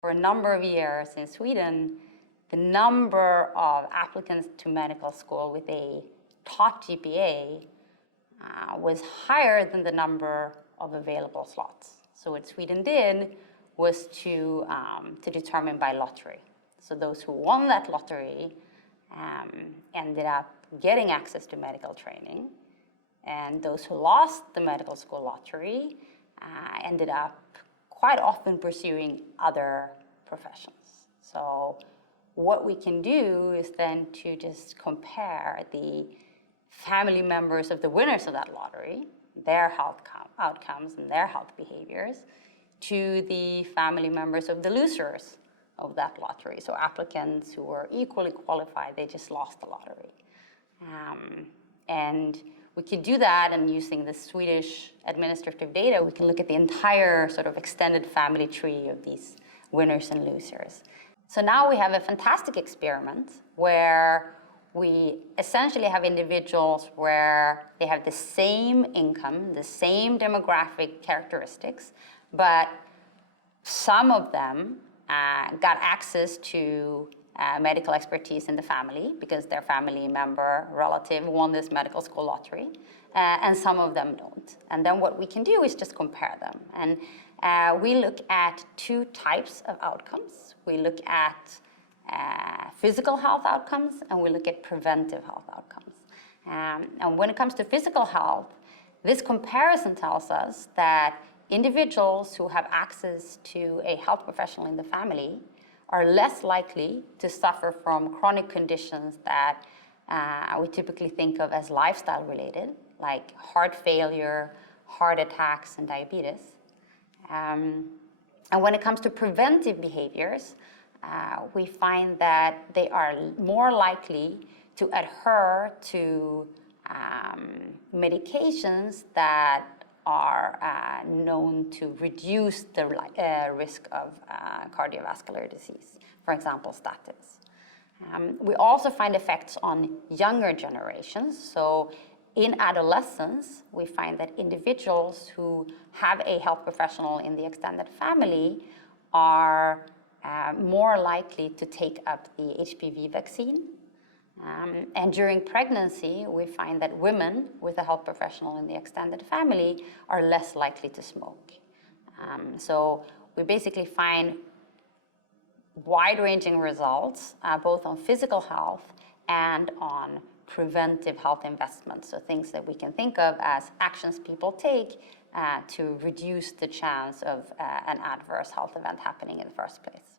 For a number of years in Sweden, the number of applicants to medical school with a top GPA was higher than the number of available slots. So what Sweden did was to determine by lottery. So those who won that lottery ended up getting access to medical training, and those who lost the medical school lottery ended up quite often pursuing other professions. So what we can do is then to just compare the family members of the winners of that lottery, their health outcomes and their health behaviors, to the family members of the losers of that lottery. So applicants who were equally qualified, they just lost the lottery. And we can do that, and using the Swedish administrative data, we can look at the entire sort of extended family tree of these winners and losers. So now we have a fantastic experiment where we essentially have individuals where they have the same income, the same demographic characteristics, but some of them got access to medical expertise in the family because their family member, relative won this medical school lottery, and some of them don't. And then what we can do is just compare them. And we look at two types of outcomes. We look at physical health outcomes, and we look at preventive health outcomes. And when it comes to physical health, this comparison tells us that individuals who have access to a health professional in the family are less likely to suffer from chronic conditions that we typically think of as lifestyle related, like heart failure, heart attacks, and diabetes. And when it comes to preventive behaviors, we find that they are more likely to adhere to medications that are known to reduce the risk of cardiovascular disease, for example, statins. We also find effects on younger generations. So in adolescence, we find that individuals who have a health professional in the extended family are more likely to take up the HPV vaccine. And during pregnancy, we find that women with a health professional in the extended family are less likely to smoke. So we basically find wide-ranging results, both on physical health and on preventive health investments. So things that we can think of as actions people take to reduce the chance of an adverse health event happening in the first place.